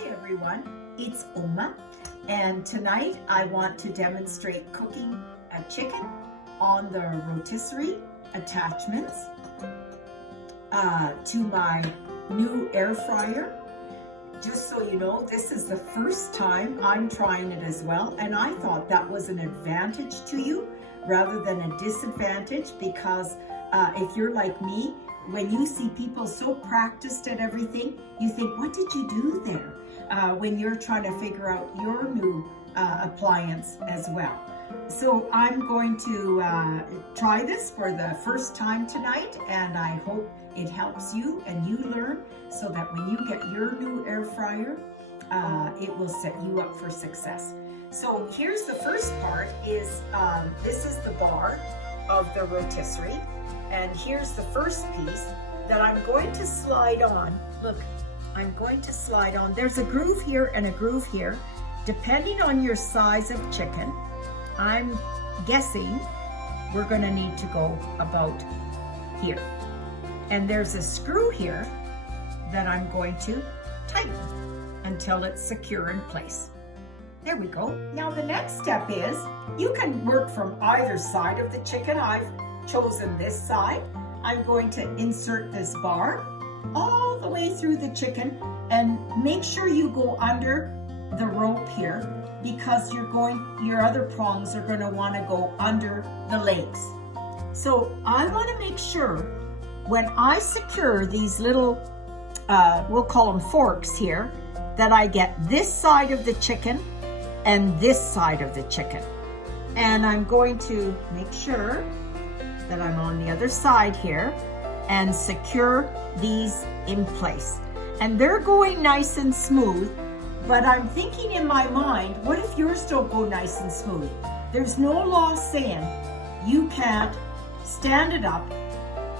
Hi everyone, it's Oma, and tonight I want to demonstrate cooking a chicken on the rotisserie attachments to my new air fryer. Just so you know, this is the first time I'm trying it as well, and I thought that was an advantage to you rather than a disadvantage, because if you're like me, when you see people so practiced at everything, you think, what did you do there? When you're trying to figure out your new appliance as well. So I'm going to try this for the first time tonight, and I hope it helps you and you learn so that when you get your new air fryer, it will set you up for success. So here's the first part is, this is the bar of the rotisserie. And here's the first piece that I'm going to slide on. Look, I'm going to slide on. There's a groove here and a groove here. Depending on your size of chicken, I'm guessing we're going to need to go about here. And there's a screw here that I'm going to tighten until it's secure in place. There we go. Now the next step is, you can work from either side of the chicken. I've chosen this side. I'm going to insert this bar all the way through the chicken, and make sure you go under the rope here, because your other prongs are going to want to go under the legs. So I want to make sure when I secure these little, we'll call them forks here, that I get this side of the chicken and this side of the chicken. And I'm going to make sure that I'm on the other side here and secure these in place. And they're going nice and smooth, but I'm thinking in my mind, what if yours don't go nice and smooth? There's no law saying you can't stand it up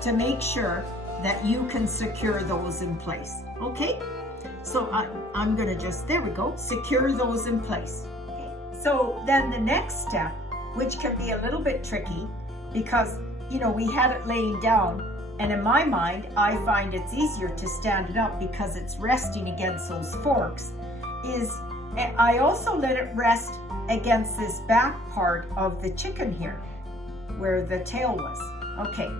to make sure that you can secure those in place, okay? So I'm gonna just, there we go, secure those in place. Okay. So then the next step, which can be a little bit tricky, because you know, we had it laying down, and in my mind, I find it's easier to stand it up because it's resting against those forks, is I also let it rest against this back part of the chicken here, where the tail was. Okay,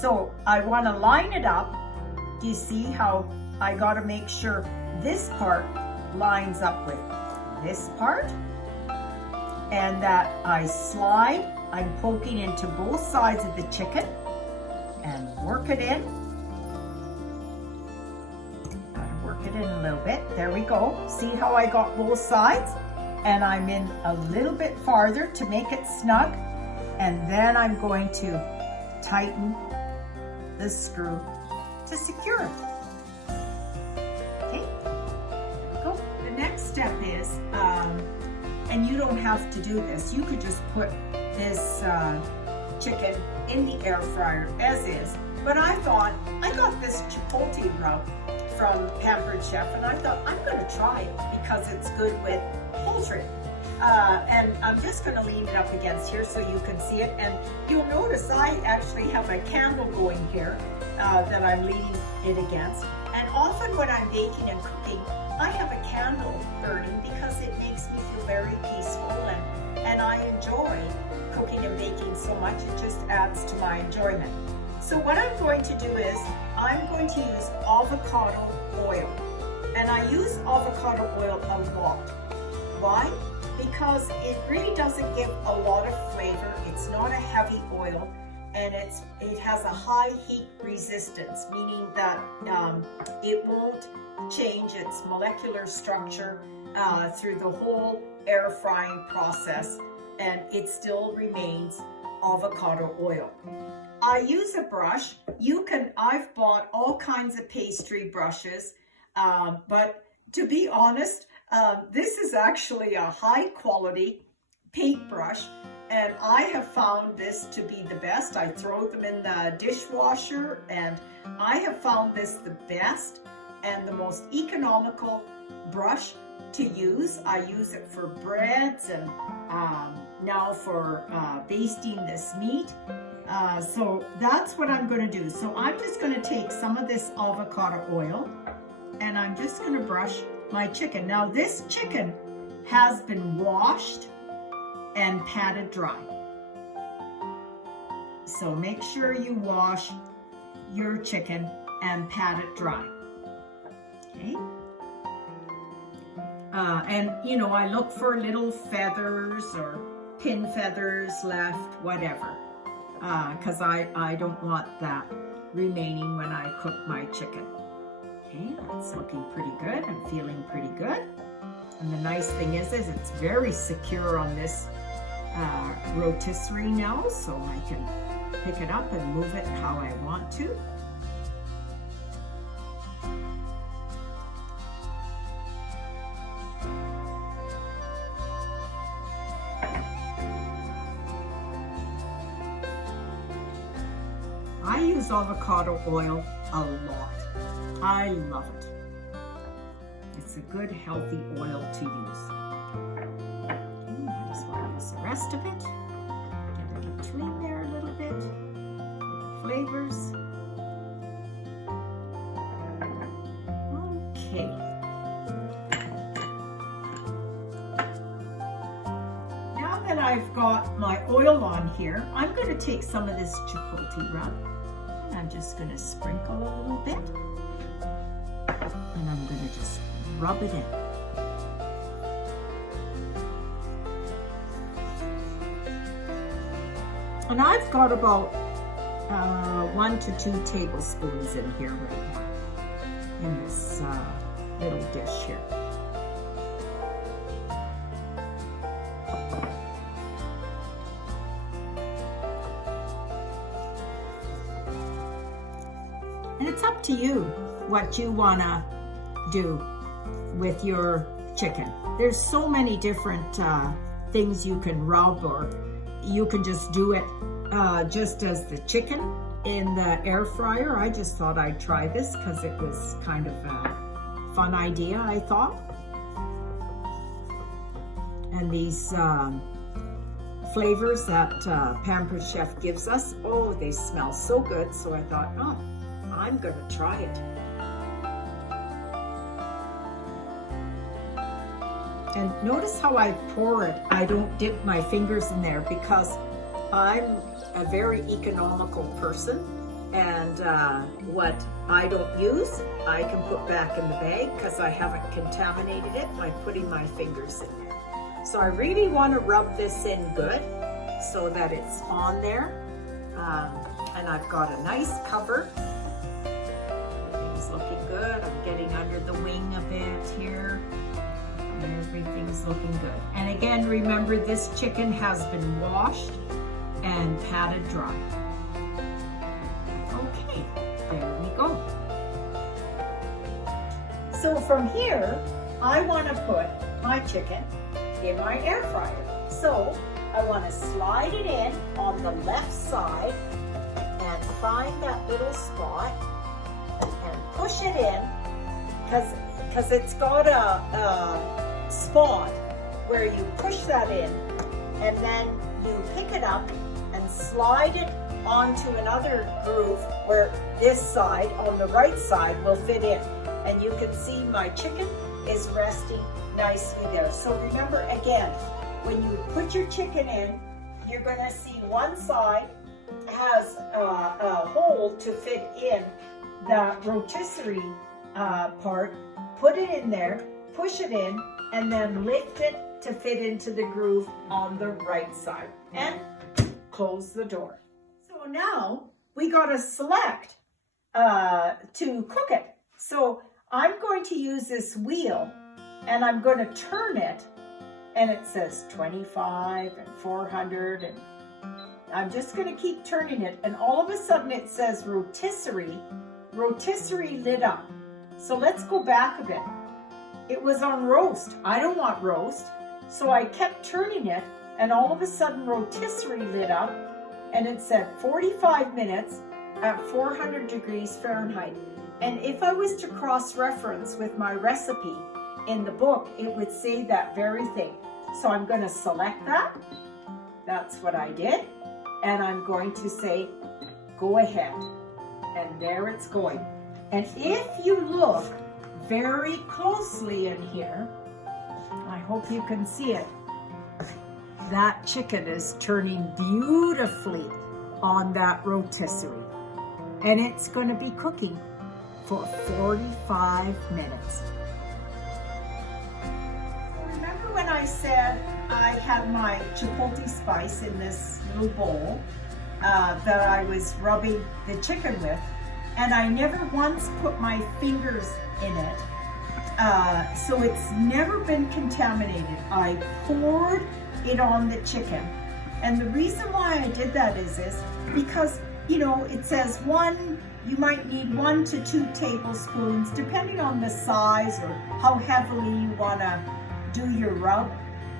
so I want to line it up. Do you see how I got to make sure this part lines up with this part, and that I slide. I'm poking into both sides of the chicken and work it in. Gotta work it in a little bit. There we go. See how I got both sides? And I'm in a little bit farther to make it snug. And then I'm going to tighten the screw to secure it. Okay, there we go. The next step is, and you don't have to do this, you could just put this chicken in the air fryer as is, but I thought, I got this chipotle rub from Pampered Chef, and I thought I'm going to try it because it's good with poultry. And I'm just going to lean it up against here so you can see it, and you'll notice I actually have a candle going here that I'm leaning it against. And often when I'm baking and cooking, I have a candle burning because it makes me feel very peaceful, and I enjoy cooking and baking so much, it just adds to my enjoyment. So what I'm going to do is, I'm going to use avocado oil. And I use avocado oil a lot. Why? Because it really doesn't give a lot of flavor. It's not a heavy oil, and it has a high heat resistance, meaning that it won't change its molecular structure through the whole air frying process, and it still remains avocado oil. I use a brush. I've bought all kinds of pastry brushes, but to be honest, this is actually a high quality paintbrush, and I have found this to be the best. I throw them in the dishwasher, and I have found this the best and the most economical brush to use. I use it for breads and now for basting this meat. So that's what I'm going to do. So I'm just going to take some of this avocado oil, and I'm just going to brush my chicken. Now this chicken has been washed and patted dry. So make sure you wash your chicken and pat it dry. Okay. And you know, I look for little feathers or pin feathers left, whatever, because I don't want that remaining when I cook my chicken. Okay, that's looking pretty good. I'm feeling pretty good. And the nice thing is it's very secure on this rotisserie now, so I can pick it up and move it how I want to. I use avocado oil a lot. I love it. It's a good, healthy oil to use. Okay, might as well use the rest of it. Get it between there a little bit for the flavors. Okay. Now that I've got my oil on here, I'm going to take some of this chipotle rub. I'm just going to sprinkle a little bit, and I'm going to just rub it in. And I've got about 1 to 2 tablespoons in here right now, in this little dish here. And it's up to you what you want to do with your chicken. There's so many different things you can rub, or you can just do it just as the chicken in the air fryer. I just thought I'd try this because it was kind of a fun idea, I thought. And these flavors that Pampered Chef gives us, oh, they smell so good. So I thought, oh, I'm gonna try it. And notice how I pour it. I don't dip my fingers in there because I'm a very economical person, and what I don't use, I can put back in the bag because I haven't contaminated it by putting my fingers in there. So I really want to rub this in good so that it's on there. And I've got a nice cover. Everything's looking good. I'm getting under the wing a bit here. Everything's looking good. And again, remember, this chicken has been washed and patted dry. Okay, there we go. So from here, I want to put my chicken in my air fryer. So I want to slide it in on the left side and find that little spot and push it in, because it's got a spot where you push that in, and then you pick it up and slide it onto another groove where this side on the right side will fit in. And you can see my chicken is resting nicely there. So remember, again, when you put your chicken in, you're going to see one side has a hole to fit in that rotisserie part. Put it in there, push it in, and then lift it to fit into the groove on the right side, and close the door. So now we got to select to cook it. So I'm going to use this wheel, and I'm going to turn it, and it says 25 and 400, and I'm just going to keep turning it, and all of a sudden it says rotisserie lit up. So let's go back a bit. It was on roast. I don't want roast. So I kept turning it, and all of a sudden rotisserie lit up, and it said 45 minutes at 400 degrees Fahrenheit. And if I was to cross-reference with my recipe in the book, it would say that very thing. So I'm going to select that. That's what I did. And I'm going to say, go ahead. And there it's going. And if you look very closely in here. I hope you can see it. That chicken is turning beautifully on that rotisserie. And it's going to be cooking for 45 minutes. Remember when I said I had my chipotle spice in this little bowl that I was rubbing the chicken with, and I never once put my fingers in it, so it's never been contaminated. I poured it on the chicken, and the reason why I did that is because, you know, it says you might need 1 to 2 tablespoons, depending on the size or how heavily you want to do your rub.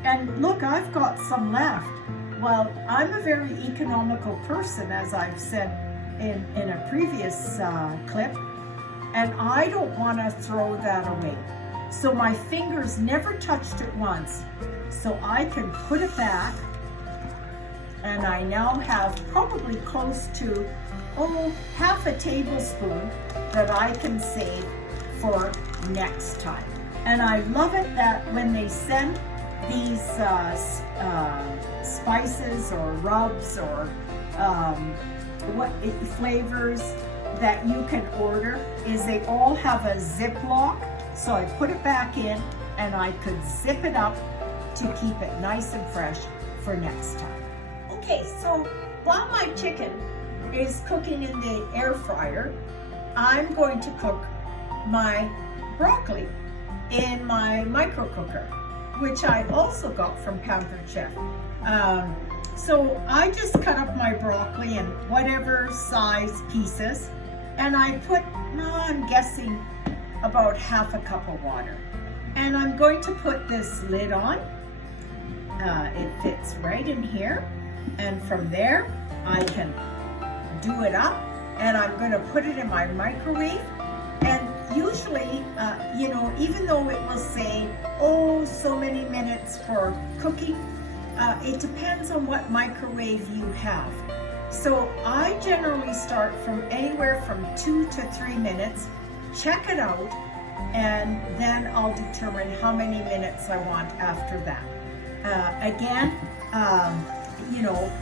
And look, I've got some left. Well, I'm a very economical person, as I've said in a previous clip, and I don't want to throw that away. So my fingers never touched it once. So I can put it back, and I now have probably close to, half a tablespoon that I can save for next time. And I love it that when they send these spices or rubs or what flavors that you can order, is they all have a Ziploc. So I put it back in, and I could zip it up to keep it nice and fresh for next time. Okay, so while my chicken is cooking in the air fryer, I'm going to cook my broccoli in my micro cooker, which I also got from Pampered Chef. So I just cut up my broccoli in whatever size pieces, and I put, I'm guessing, about half a cup of water. And I'm going to put this lid on. It fits right in here. And from there, I can do it up, and I'm going to put it in my microwave. And usually, you know, even though it will say, so many minutes for cooking, it depends on what microwave you have. So I generally start from anywhere from 2 to 3 minutes, check it out, and then I'll determine how many minutes I want after that. Again, you know,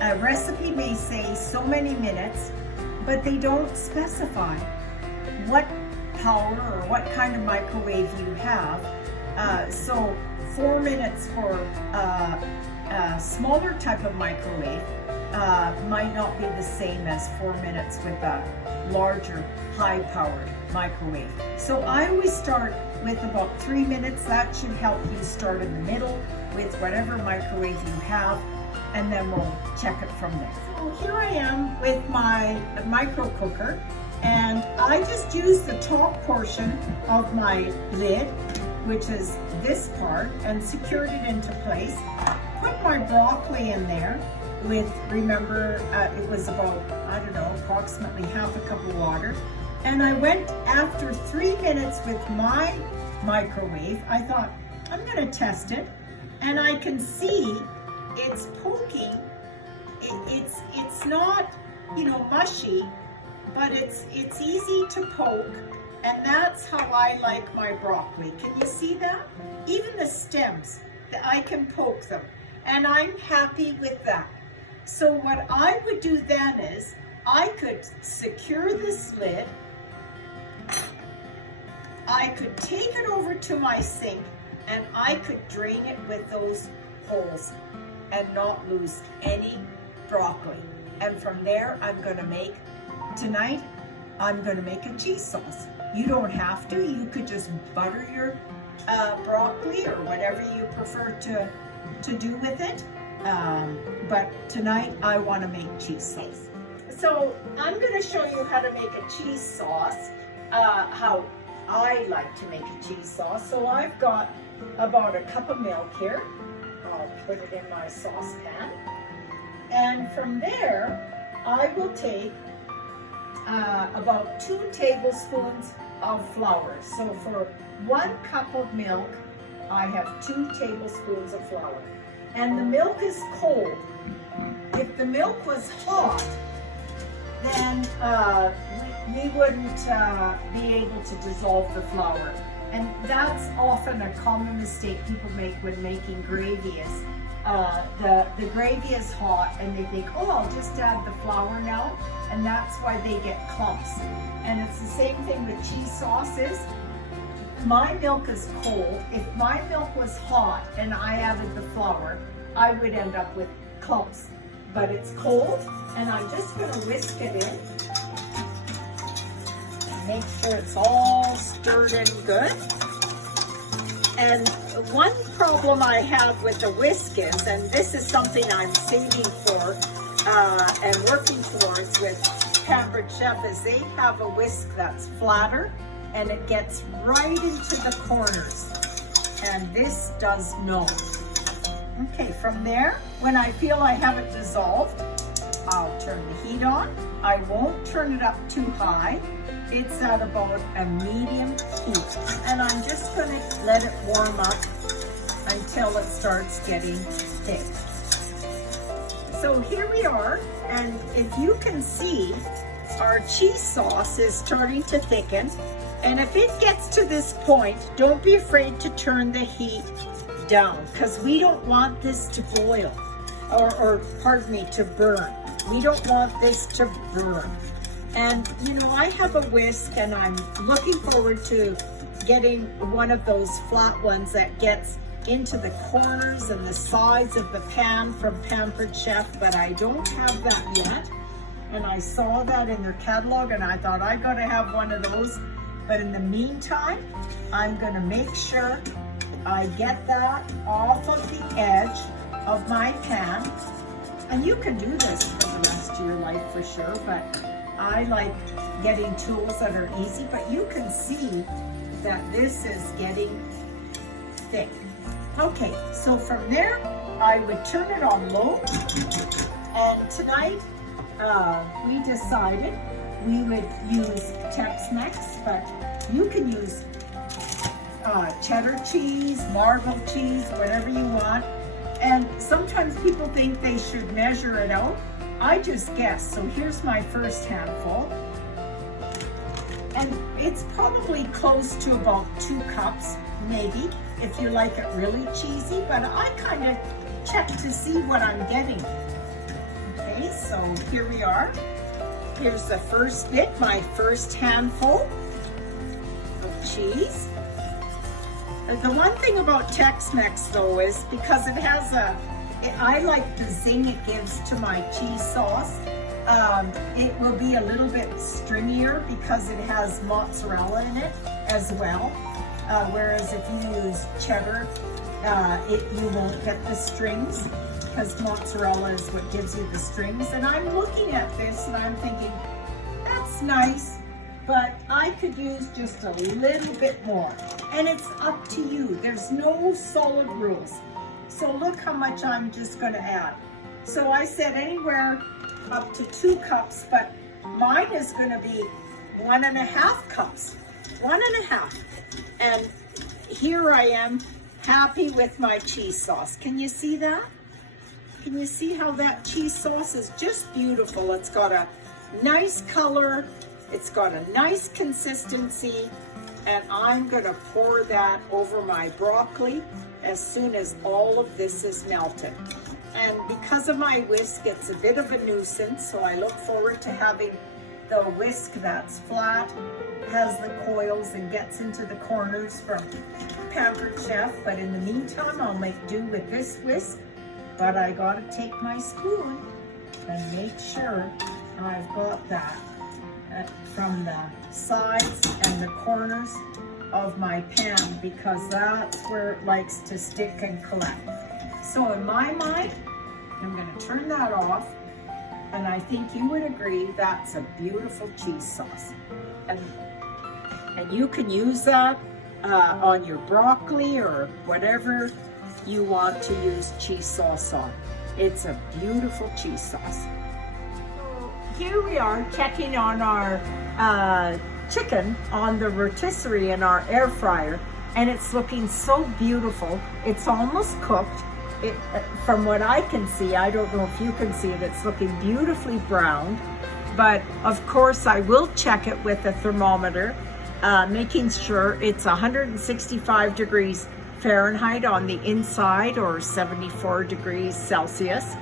a recipe may say so many minutes, but they don't specify what power or what kind of microwave you have. So 4 minutes for a smaller type of microwave might not be the same as 4 minutes with a larger, high-powered microwave. So I always start with about 3 minutes. That should help you start in the middle with whatever microwave you have, and then we'll check it from there. So here I am with my micro cooker, and I just use the top portion of my lid, which is this part, and secured it into place. Put my broccoli in there with, remember, it was about, I don't know, approximately half a cup of water. And I went after 3 minutes with my microwave. I thought, I'm gonna test it. And I can see it's poking. It's not, you know, mushy, but it's easy to poke. And that's how I like my broccoli. Can you see that? Even the stems, I can poke them. And I'm happy with that. So what I would do then is, I could secure this lid. I could take it over to my sink, and I could drain it with those holes and not lose any broccoli. And from there, tonight, I'm gonna make a cheese sauce. You don't have to. You could just butter your broccoli or whatever you prefer to do with it. But tonight I want to make cheese sauce. So I'm going to show you how to make a cheese sauce, how I like to make a cheese sauce. So I've got about a cup of milk here. I'll put it in my saucepan. And from there, I will take about 2 tablespoons of flour. So for 1 cup of milk, I have 2 tablespoons of flour. And the milk is cold. If the milk was hot, then we wouldn't be able to dissolve the flour. And that's often a common mistake people make when making gravy is the gravy is hot and they think, oh, I'll just add the flour now, and that's why they get clumps. And it's the same thing with cheese sauces. My milk is cold. If my milk was hot and I added the flour, I would end up with clumps. But it's cold, and I'm just going to whisk it in. Make sure it's all stirred in good. And one problem I have with the whisk is, and this is something I'm saving for and working towards with Pampered Chef, is they have a whisk that's flatter and it gets right into the corners. And this does not. Okay, from there, when I feel I have it dissolved, I'll turn the heat on. I won't turn it up too high. It's at about a medium heat. And I'm just gonna let it warm up until it starts getting thick. So here we are, and if you can see, our cheese sauce is starting to thicken. And if it gets to this point, don't be afraid to turn the heat down, because we don't want this to boil, or pardon me, to burn. We don't want this to burn. And you know, I have a whisk, and I'm looking forward to getting one of those flat ones that gets into the corners and the sides of the pan from Pampered Chef, but I don't have that yet. And I saw that in their catalog, and I thought I gotta have one of those. But in the meantime, I'm gonna make sure I get that off of the edge of my pan. And you can do this for the rest of your life for sure, but I like getting tools that are easy. But you can see that this is getting thick. Okay, so from there, I would turn it on low. And tonight, we decided we would use Tex-Mex, but you can use cheddar cheese, marble cheese, whatever you want. And sometimes people think they should measure it out. I just guess. So here's my first handful. And it's probably close to about 2 cups, maybe, if you like it really cheesy, but I kind of check to see what I'm getting. Okay, so here we are. Here's the first bit, my first handful of cheese. The one thing about Tex-Mex though is because it has I like the zing it gives to my cheese sauce. It will be a little bit stringier because it has mozzarella in it as well. Whereas if you use cheddar, you won't get the strings, because mozzarella is what gives you the strings. And I'm looking at this and I'm thinking, that's nice, but I could use just a little bit more. And it's up to you. There's no solid rules. So look how much I'm just gonna add. So I said anywhere up to 2 cups, but mine is gonna be 1.5 cups. 1.5. And here I am, happy with my cheese sauce. Can you see that? Can you see how that cheese sauce is just beautiful? It's got a nice color, it's got a nice consistency, and I'm gonna pour that over my broccoli as soon as all of this is melted. And because of my whisk, it's a bit of a nuisance, so I look forward to having the whisk that's flat, has the coils, and gets into the corners from Pampered Chef. But in the meantime, I'll make do with this whisk. But I gotta take my spoon and make sure I've got that from the sides and the corners of my pan, because that's where it likes to stick and collect. So in my mind, I'm gonna turn that off, and I think you would agree that's a beautiful cheese sauce. And you can use that on your broccoli or whatever you want to use cheese sauce on. It's a beautiful cheese sauce. So here we are checking on our chicken on the rotisserie in our air fryer, and it's looking so beautiful. It's almost cooked. From what I can see, I don't know if you can see it, it's looking beautifully browned. But of course I will check it with a thermometer, making sure it's 165 degrees Fahrenheit on the inside or 74 degrees Celsius.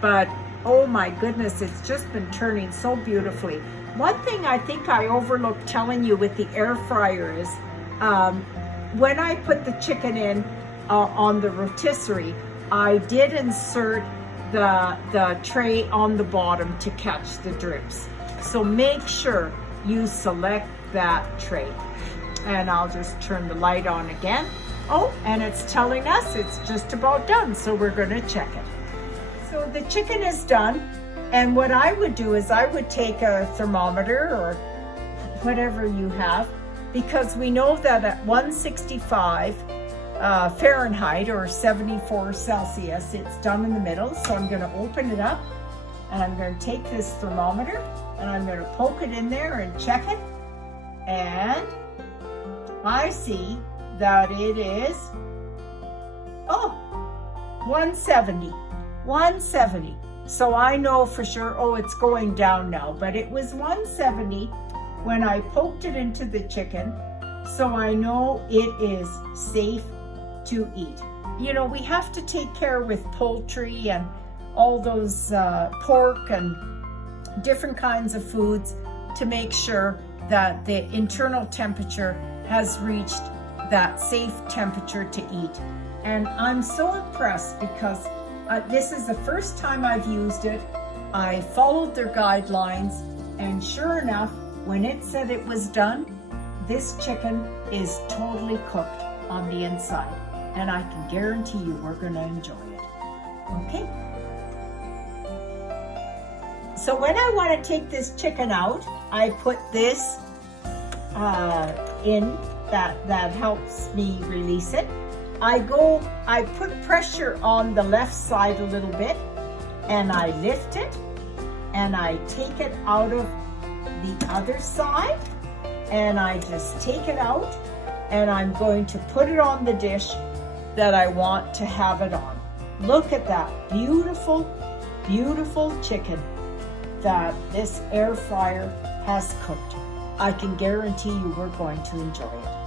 But oh my goodness, it's just been turning so beautifully. One thing I think I overlooked telling you with the air fryer is when I put the chicken in on the rotisserie, I did insert the tray on the bottom to catch the drips. So make sure you select that tray. And I'll just turn the light on again. Oh, and it's telling us it's just about done, so we're gonna check it. So the chicken is done, and what I would do is I would take a thermometer or whatever you have, because we know that at 165 Fahrenheit or 74 Celsius, it's done in the middle. So I'm gonna open it up, and I'm gonna take this thermometer, and I'm gonna poke it in there and check it, and I see that it is, 170. So I know for sure, it's going down now, but it was 170 when I poked it into the chicken. So I know it is safe to eat. You know, we have to take care with poultry and all those pork and different kinds of foods to make sure that the internal temperature has reached that safe temperature to eat. And I'm so impressed because this is the first time I've used it. I followed their guidelines, and sure enough, when it said it was done, this chicken is totally cooked on the inside, and I can guarantee you we're going to enjoy it. Okay? So when I want to take this chicken out, I put this in, that helps me release it. I put pressure on the left side a little bit, and I lift it, and I take it out of the other side, and I just take it out, and I'm going to put it on the dish that I want to have it on. Look at that beautiful, beautiful chicken that this air fryer has cooked. I can guarantee you we're going to enjoy it.